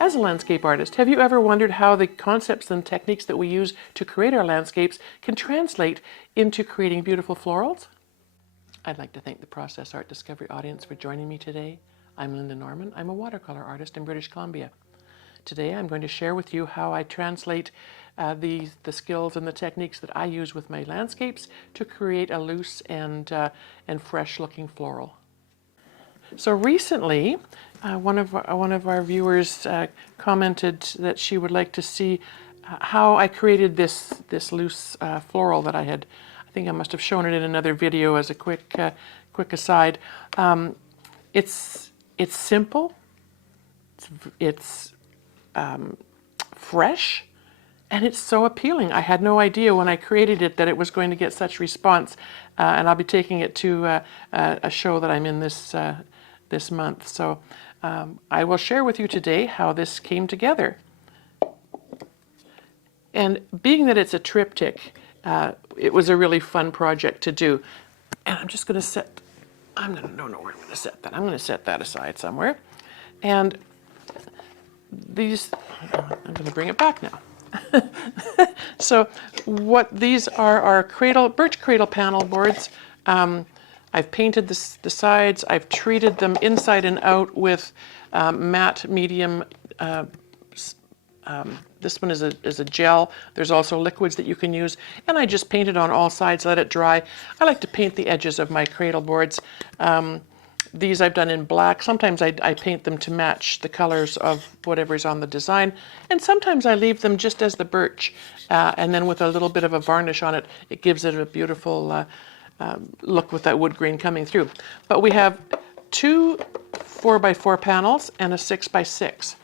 As a landscape artist, have you ever wondered how the concepts and techniques that we use to create our landscapes can translate into creating beautiful florals? I'd like to thank the Process Art Discovery audience for joining me today. I'm Lynda Norman. I'm a watercolor artist in British Columbia. Today I'm going to share with you how I translate the skills and the techniques that I use with my landscapes to create a loose and fresh looking floral. So recently, one of our viewers commented that she would like to see how I created this loose floral that I had. I think I must have shown it in another video as a quick aside. It's simple. It's fresh, and it's so appealing. I had no idea when I created it that it was going to get such response, and I'll be taking it to a show that I'm in this month. So I will share with you today how this came together. And being that it's a triptych, it was a really fun project to do. And I'm just going to I don't know where I'm going to set that. I'm going to set that aside somewhere. And these, I'm going to bring it back now. So what these are birch cradle panel boards. I've painted the sides. I've treated them inside and out with matte medium. This one is a gel. There's also liquids that you can use. And I just painted on all sides, let it dry. I like to paint the edges of my cradle boards. These I've done in black. Sometimes I paint them to match the colors of whatever's on the design. And sometimes I leave them just as the birch. And then with a little bit of a varnish on it, it gives it a beautiful look with that wood grain coming through. But we have two 4x4 panels and a 6x6.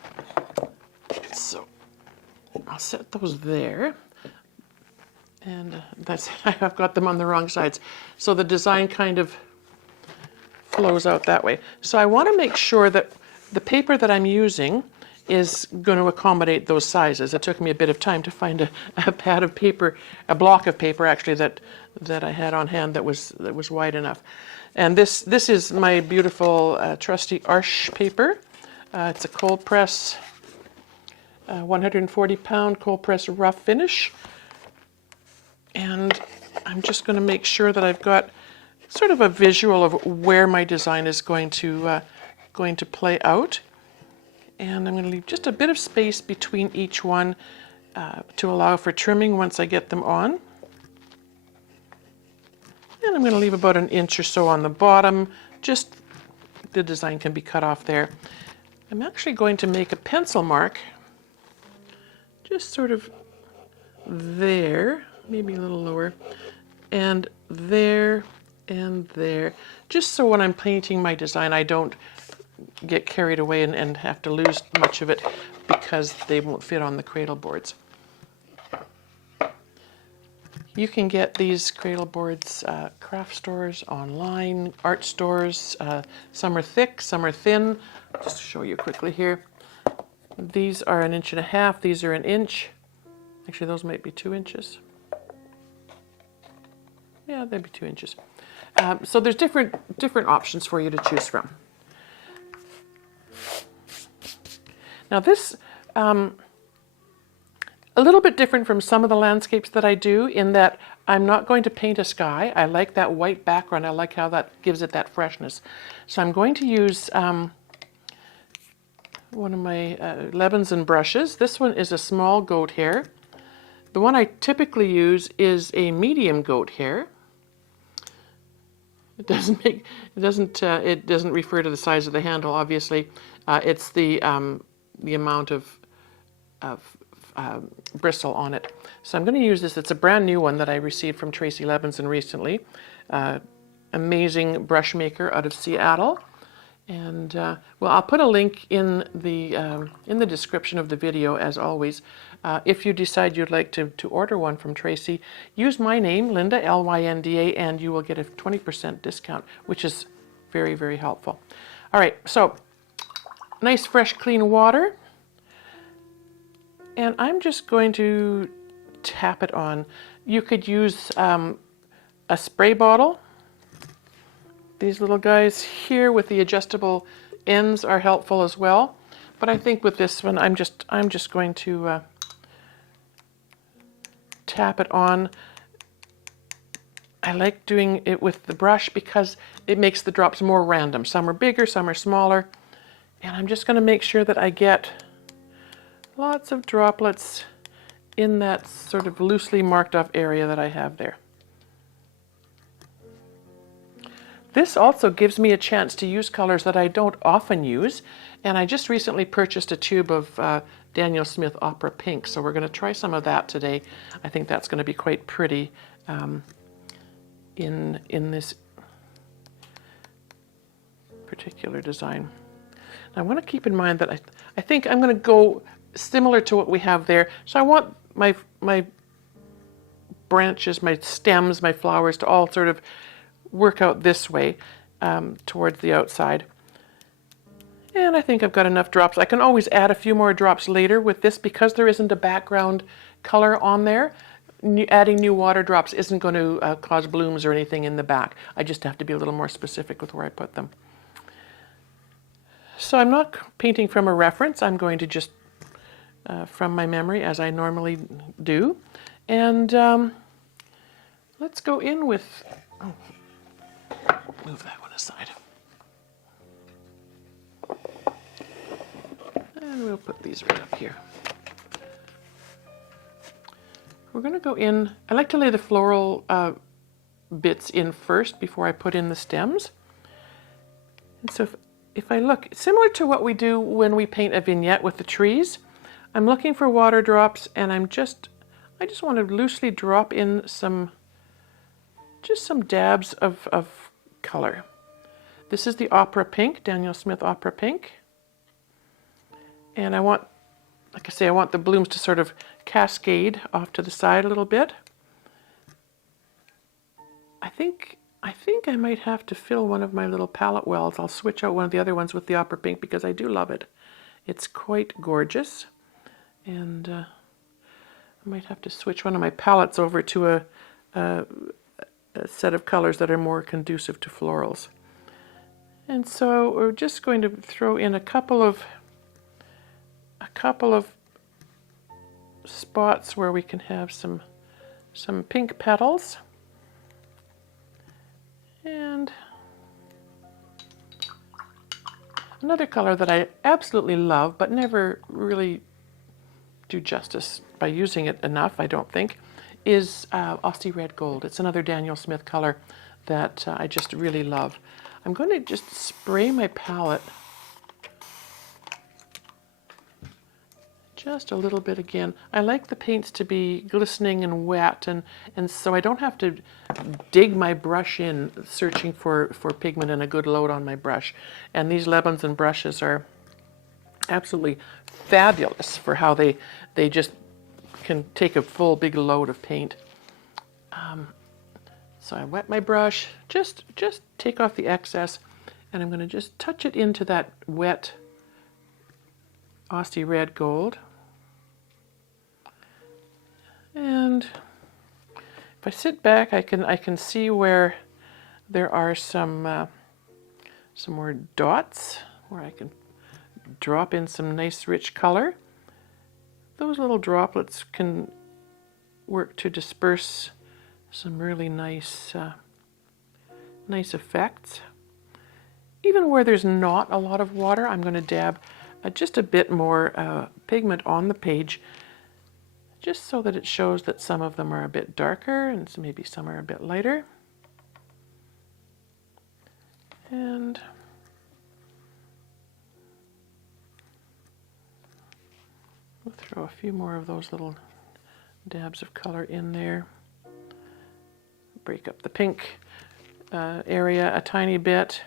So I'll set those there. And I've got them on the wrong sides. So the design kind of flows out that way. So I want to make sure that the paper that I'm using is going to accommodate those sizes. It took me a bit of time to find a pad of paper, a block of paper actually that I had on hand that was wide enough. And this is my beautiful trusty Arche paper. It's a cold press, 140-pound cold press rough finish. And I'm just going to make sure that I've got sort of a visual of where my design is going to play out. And I'm going to leave just a bit of space between each one to allow for trimming once I get them on. And I'm going to leave about an inch or so on the bottom. Just the design can be cut off there. I'm actually going to make a pencil mark just sort of there, maybe a little lower, and there, and there, just so when I'm painting my design I don't get carried away and have to lose much of it because they won't fit on the cradle boards. You can get these cradle boards craft stores, online, art stores. Some are thick, some are thin. Just to show you quickly here. These are 1.5 inches, these are 1 inch. Actually, those might be 2 inches. Yeah, they'd be 2 inches. So there's different options for you to choose from. Now this, a little bit different from some of the landscapes that I do in that I'm not going to paint a sky. I like that white background. I like how that gives it that freshness. So I'm going to use one of my Levinson brushes. This one is a small goat hair. The one I typically use is a medium goat hair. It doesn't refer to the size of the handle, obviously. It's the amount of bristle on it. So I'm going to use this. It's a brand new one that I received from Tracy Levinson recently. Amazing brush maker out of Seattle. And well, I'll put a link in the description of the video, as always. If you decide you'd like to order one from Tracy, use my name, Lynda, L-Y-N-D-A, and you will get a 20% discount, which is very, very helpful. All right, so nice, fresh, clean water. And I'm just going to tap it on. You could use a spray bottle. These little guys here with the adjustable ends are helpful as well. But I think with this one, I'm just going to tap it on. I like doing it with the brush because it makes the drops more random. Some are bigger, some are smaller. And I'm just going to make sure that I get lots of droplets in that sort of loosely marked off area that I have there. This also gives me a chance to use colors that I don't often use. And I just recently purchased a tube of Daniel Smith Opera Pink, so we're going to try some of that today. I think that's going to be quite pretty in this particular design. Now, I want to keep in mind that I think I'm going to go similar to what we have there. So I want my branches, my stems, my flowers to all sort of work out this way towards the outside. And I think I've got enough drops. I can always add a few more drops later with this because there isn't a background color on there. Adding new water drops isn't going to cause blooms or anything in the back. I just have to be a little more specific with where I put them. So I'm not painting from a reference. I'm going to just from my memory as I normally do. And let's go in with, move that one aside. And we'll put these right up here. We're going to go in, I like to lay the floral bits in first before I put in the stems. And so if I look, similar to what we do when we paint a vignette with the trees, I'm looking for water drops and I just want to loosely drop in just some dabs of color. This is the Opera Pink, Daniel Smith Opera Pink. And I want, like I say, I want the blooms to sort of cascade off to the side a little bit. I think I might have to fill one of my little palette wells. I'll switch out one of the other ones with the Opera Pink because I do love it. It's quite gorgeous. And I might have to switch one of my palettes over to a set of colors that are more conducive to florals. And so we're just going to throw in a couple of spots where we can have some pink petals. And another color that I absolutely love but never really do justice by using it enough, I don't think, is Aussie Red Gold. It's another Daniel Smith color that I just really love. I'm going to just spray my palette just a little bit again. I like the paints to be glistening and wet, and so I don't have to dig my brush in searching for pigment and a good load on my brush. And these Lebanson brushes are absolutely fabulous for how they just can take a full big load of paint. So I wet my brush, just take off the excess, and I'm going to just touch it into that wet Aussie Red Gold. And if I sit back, I can see where there are some more dots where I can drop in some nice rich color. Those little droplets can work to disperse some really nice effects. Even where there's not a lot of water, I'm going to dab just a bit more pigment on the page, just so that it shows that some of them are a bit darker and maybe some are a bit lighter. And we'll throw a few more of those little dabs of color in there. Break up the pink area a tiny bit.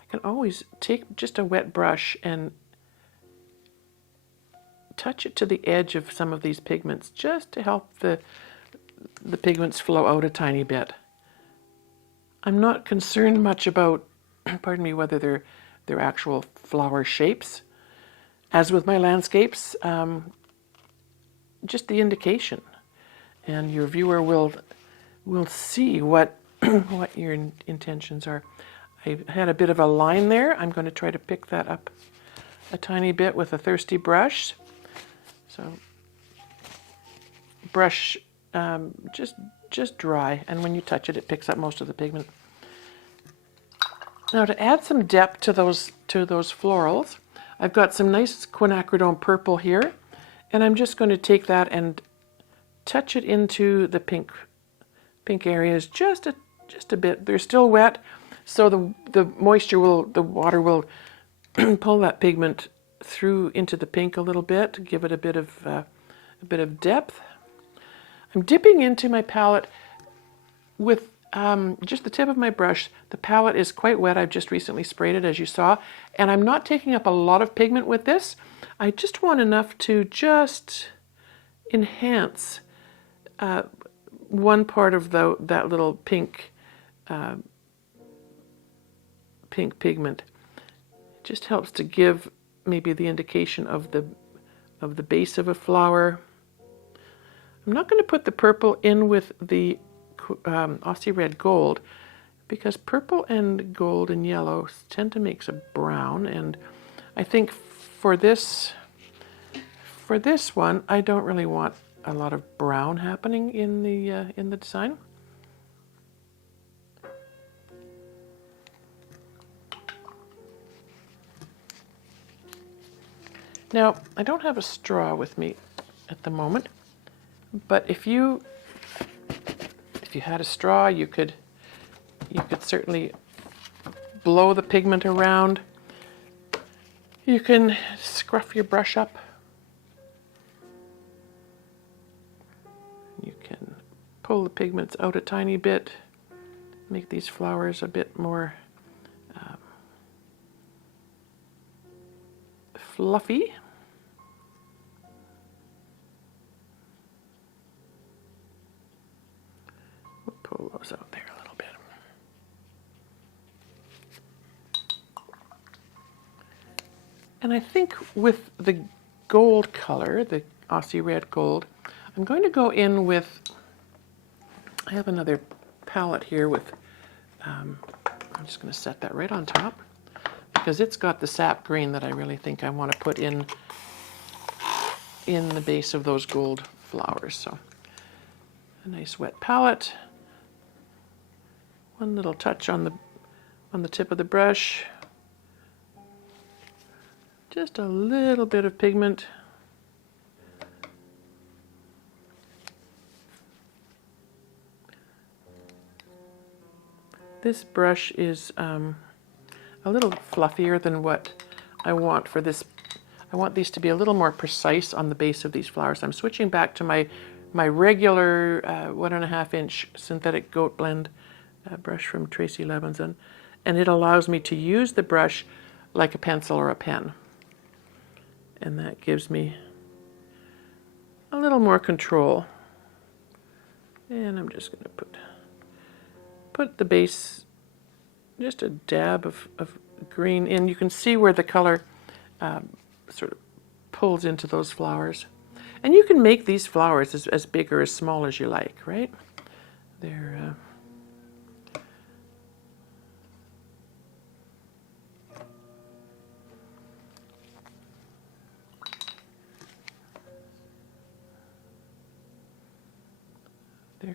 I can always take just a wet brush and touch it to the edge of some of these pigments just to help the pigments flow out a tiny bit. I'm not concerned much about, pardon me, whether they're actual flower shapes. As with my landscapes, just the indication, and your viewer will see what what your intentions are. I had a bit of a line there. I'm going to try to pick that up a tiny bit with a thirsty brush. So brush just dry, and when you touch it, it picks up most of the pigment. Now to add some depth to those florals, I've got some nice quinacridone purple here, and I'm just going to take that and touch it into the pink areas just a bit. They're still wet, so the water will pull that pigment through into the pink a little bit, give it a bit of depth. I'm dipping into my palette with just the tip of my brush. The palette is quite wet. I've just recently sprayed it, as you saw, and I'm not taking up a lot of pigment with this. I just want enough to just enhance one part of that little pink pigment. It just helps to give maybe the indication of the base of a flower. I'm not going to put the purple in with the Aussie red gold, because purple and gold and yellow tend to make a brown, and I think for this one I don't really want a lot of brown happening in the design. Now, I don't have a straw with me at the moment, but if you had a straw, you could certainly blow the pigment around. You can scruff your brush up. You can pull the pigments out a tiny bit, make these flowers a bit more fluffy. We'll pull those out there a little bit. And I think with the gold color, the Aussie red gold, I'm going to go in with, I have another palette here with, I'm just going to set that right on top, because it's got the sap green that I really think I want to put in the base of those gold flowers. So a nice wet palette, one little touch on the tip of the brush, just a little bit of pigment. This brush is a little fluffier than what I want for this. I want these to be a little more precise on the base of these flowers. I'm switching back to my regular 1.5 inch synthetic goat blend brush from Tracy Levinson, and it allows me to use the brush like a pencil or a pen, and that gives me a little more control. And I'm just going to put the base, just a dab of green in. You can see where the color sort of pulls into those flowers. And you can make these flowers as big or as small as you like, right? They're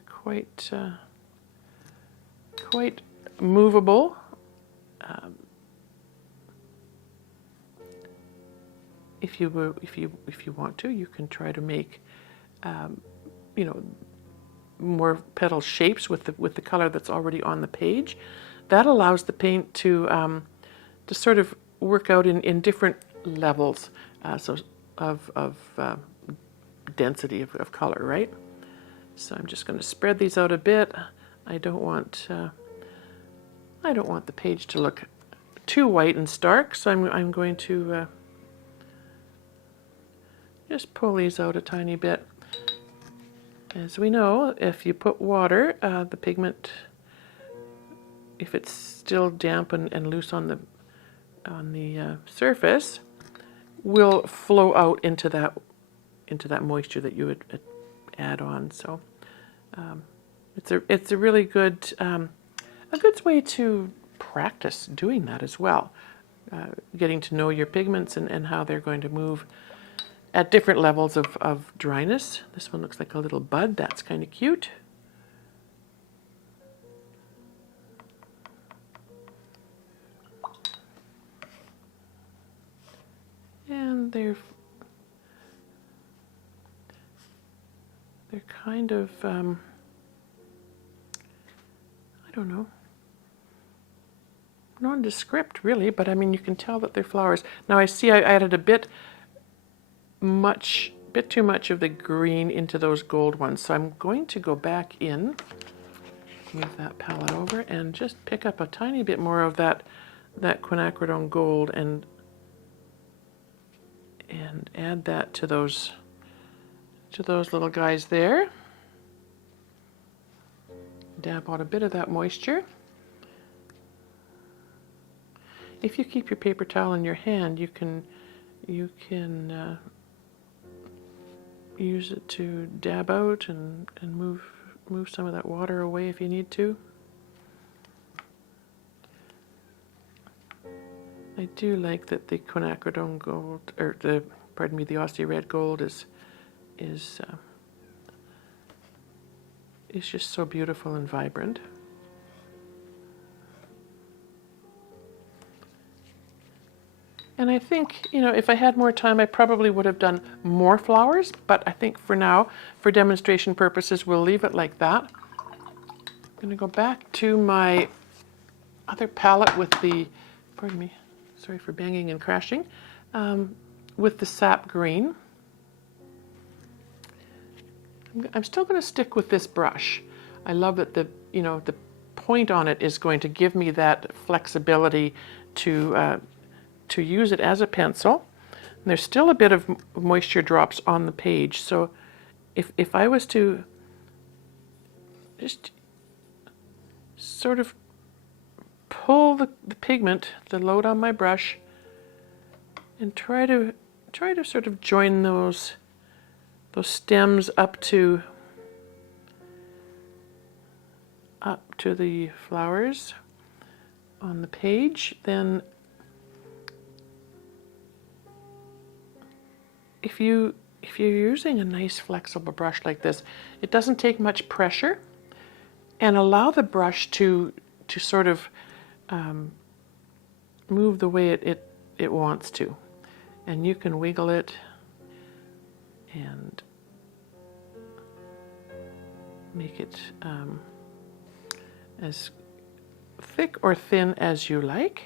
quite movable. If you want to, you can try to make you know, more petal shapes with the color that's already on the page. That allows the paint to sort of work out in different levels of density of color, right? So I'm just going to spread these out a bit. I don't want the page to look too white and stark, so I'm going to just pull these out a tiny bit. As we know, if you put water, the pigment, if it's still damp and loose on the surface, will flow out into that moisture that you would add on. So it's a really good way to practice doing that as well. Getting to know your pigments and how they're going to move at different levels of dryness. This one looks like a little bud. That's kind of cute. And they're kind of, I don't know, nondescript really, but I mean you can tell that they're flowers. Now I see I added a bit too much of the green into those gold ones, so I'm going to go back in, move that palette over, and just pick up a tiny bit more of that quinacridone gold and add that to those little guys there. Dab out a bit of that moisture. If you keep your paper towel in your hand, you can use it to dab out and move some of that water away if you need to. I do like that the quinacridone gold, or the Aussie red gold is just so beautiful and vibrant. And I think, you know, if I had more time, I probably would have done more flowers, but I think for now, for demonstration purposes, we'll leave it like that. I'm going to go back to my other palette with the, pardon me, sorry for banging and crashing, with the sap green. I'm still going to stick with this brush. I love that the point on it is going to give me that flexibility to use it as a pencil. And there's still a bit of moisture drops on the page, so if I was to just sort of pull the pigment, the load on my brush, and try to sort of join those stems up to the flowers on the page, then if you're using a nice flexible brush like this, it doesn't take much pressure, and allow the brush to sort of move the way it wants to. And you can wiggle it and make it as thick or thin as you like.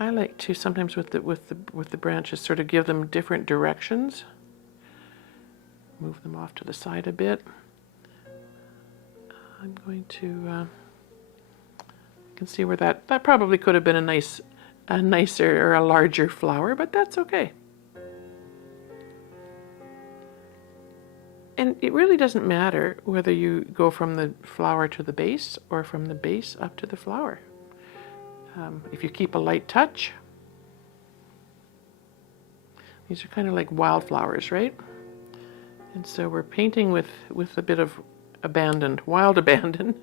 I like to sometimes with the branches sort of give them different directions. Move them off to the side a bit. I'm going to you can see where that probably could have been a nicer or a larger flower, but that's okay. And it really doesn't matter whether you go from the flower to the base or from the base up to the flower. If you keep a light touch, these are kind of like wildflowers, right? And so we're painting with a bit of wild abandon.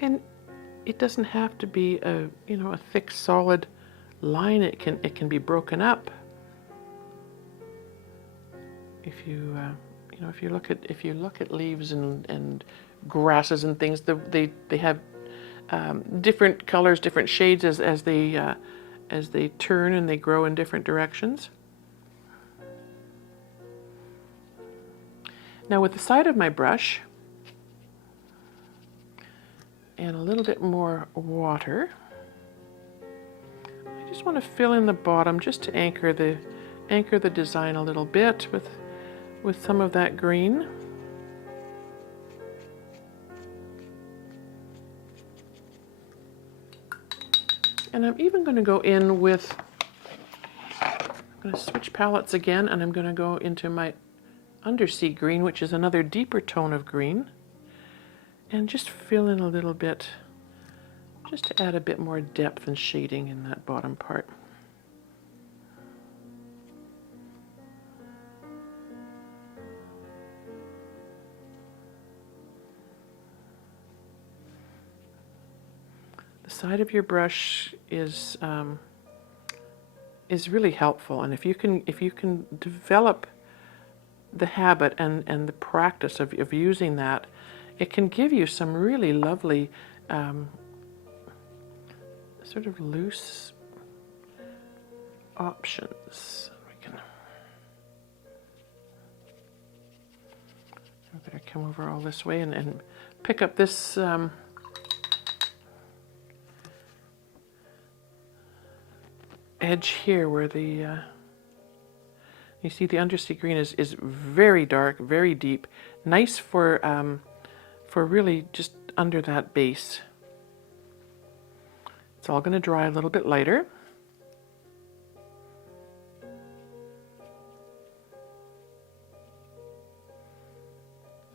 And it doesn't have to be a thick solid line. It can be broken up. If you look at leaves and grasses and things, they have different colors, different shades as they turn and they grow in different directions. Now with the side of my brush and a little bit more water, I just want to fill in the bottom just to anchor the design a little bit with some of that green. And I'm even going to go in with, I'm going to switch palettes again, and I'm going to go into my Undersea green, which is another deeper tone of green, and just fill in a little bit just to add a bit more depth and shading in that bottom part. The side of your brush is really helpful, and if you can develop the habit and the practice of using that, it can give you some really lovely sort of loose options. I better come over all this way and pick up this edge here where the you see the Undersea green is very dark, very deep, nice for really just under that base. It's all going to dry a little bit lighter.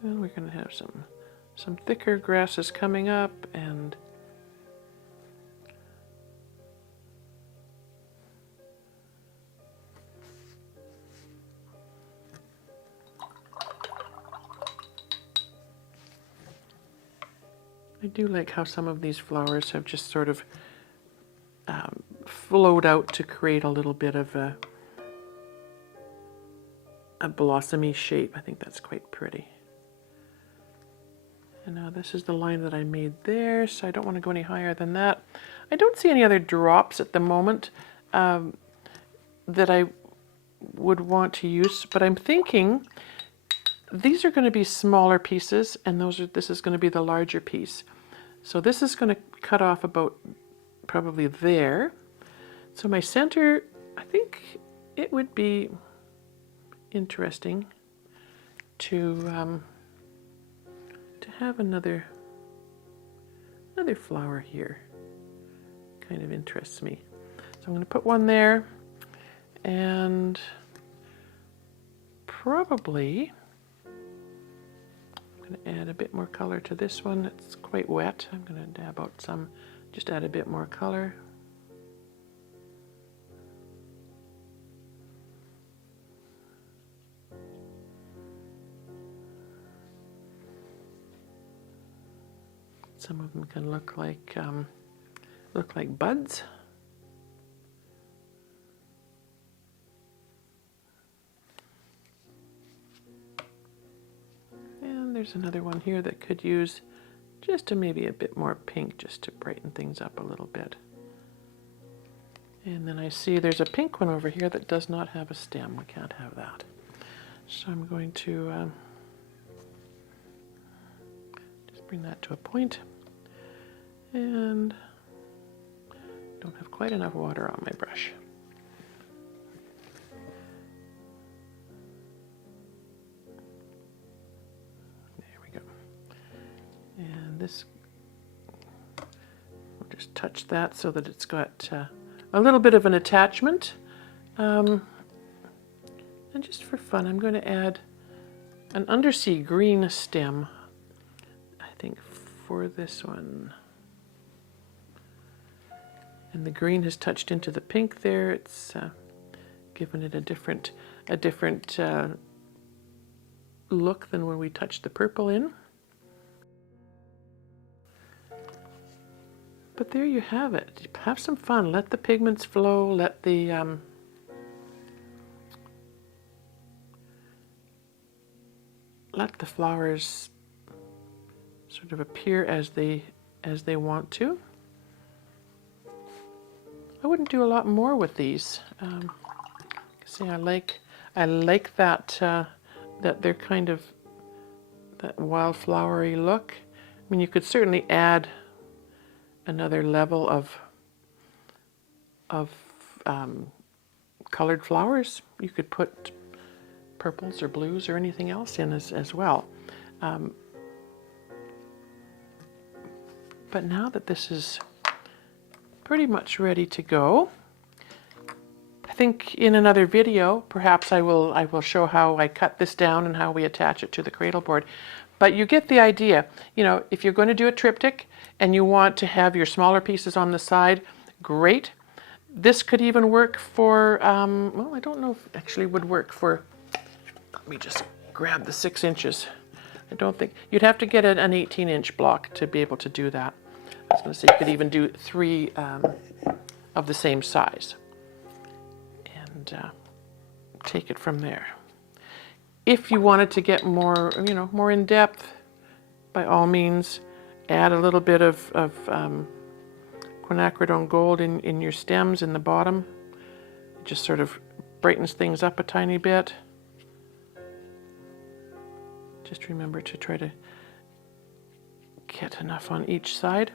And we're going to have some thicker grasses coming up, and I do like how some of these flowers have just sort of flowed out to create a little bit of a blossomy shape. I think that's quite pretty. And now this is the line that I made there, so I don't want to go any higher than that. I don't see any other drops at the moment that I would want to use, but I'm thinking these are going to be smaller pieces, and this is going to be the larger piece. So this is going to cut off about probably there. So my center, I think it would be interesting to have another flower here. Kind of interests me. So I'm going to put one there, and probably I'm going to add a bit more color to this one. It's quite wet. I'm going to dab out some, just add a bit more color. Some of them can look like buds. And there's another one here that could use just maybe a bit more pink, just to brighten things up a little bit. And then I see there's a pink one over here that does not have a stem. We can't have that. So I'm going to just bring that to a point. And don't have quite enough water on my brush. There we go. And this, we'll just touch that so that it's got a little bit of an attachment. And just for fun, I'm going to add an Undersea green stem, I think, for this one. And the green has touched into the pink there. It's given it a different look than when we touched the purple in. But there you have it. Have some fun. Let the pigments flow. Let the flowers sort of appear as they want to. I wouldn't do a lot more with these. See, I like that that they're kind of that wildflowery look. I mean, you could certainly add another level of colored flowers. You could put purples or blues or anything else in as well. But now that this is pretty much ready to go, I think in another video perhaps I will show how I cut this down and how we attach it to the cradle board. But you get the idea. You know, if you're going to do a triptych and you want to have your smaller pieces on the side, great. This could even work for, well, I don't know if it actually would work for, let me just grab the 6 inches. I don't think, you'd have to get an 18-inch block to be able to do that. I was going to say you could even do 3 of the same size and take it from there. If you wanted to get more, you know, more in depth, by all means, add a little bit of quinacridone gold in your stems in the bottom. It just sort of brightens things up a tiny bit. Just remember to try to get enough on each side.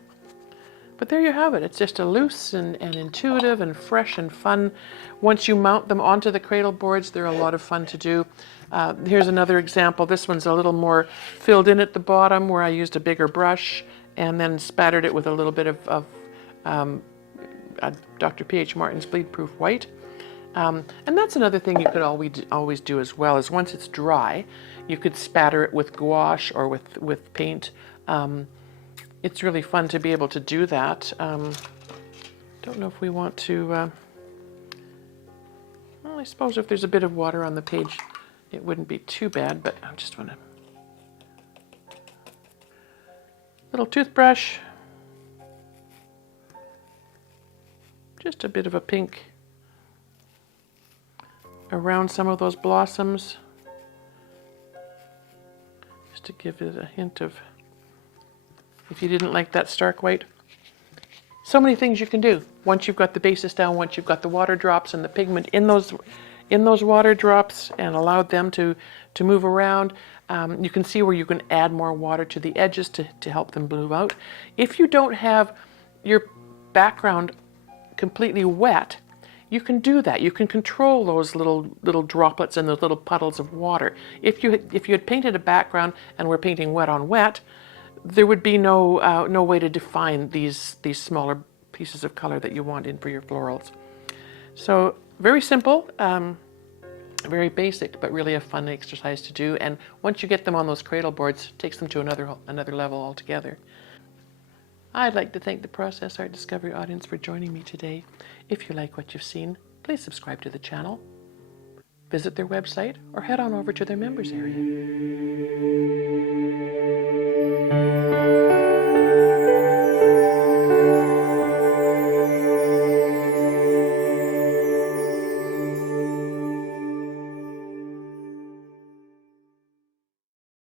But there you have it. It's just a loose and intuitive and fresh and fun. Once you mount them onto the cradle boards, they're a lot of fun to do. Here's another example. This one's a little more filled in at the bottom, where I used a bigger brush and then spattered it with a little bit of Dr. P.H. Martin's Bleed Proof White. And that's another thing you could always do as well, is once it's dry, you could spatter it with gouache or with paint. It's really fun to be able to do that. Don't know if we want to, well, I suppose if there's a bit of water on the page, it wouldn't be too bad, but I just want to, little toothbrush, just a bit of a pink around some of those blossoms, just to give it a hint of, if you didn't like that stark white. So many things you can do. Once you've got the basis down, once you've got the water drops and the pigment in those water drops and allowed them to move around, you can see where you can add more water to the edges to help them bloom out. If you don't have your background completely wet, you can do that. You can control those little droplets and those little puddles of water. If you had painted a background and were painting wet on wet, there would be no way to define these smaller pieces of color that you want in for your florals. So very simple, very basic, but really a fun exercise to do. And once you get them on those cradle boards, it takes them to another level altogether. I'd like to thank the Process Art Discovery audience for joining me today. If you like what you've seen, please subscribe to the channel, visit their website, or head on over to their members area.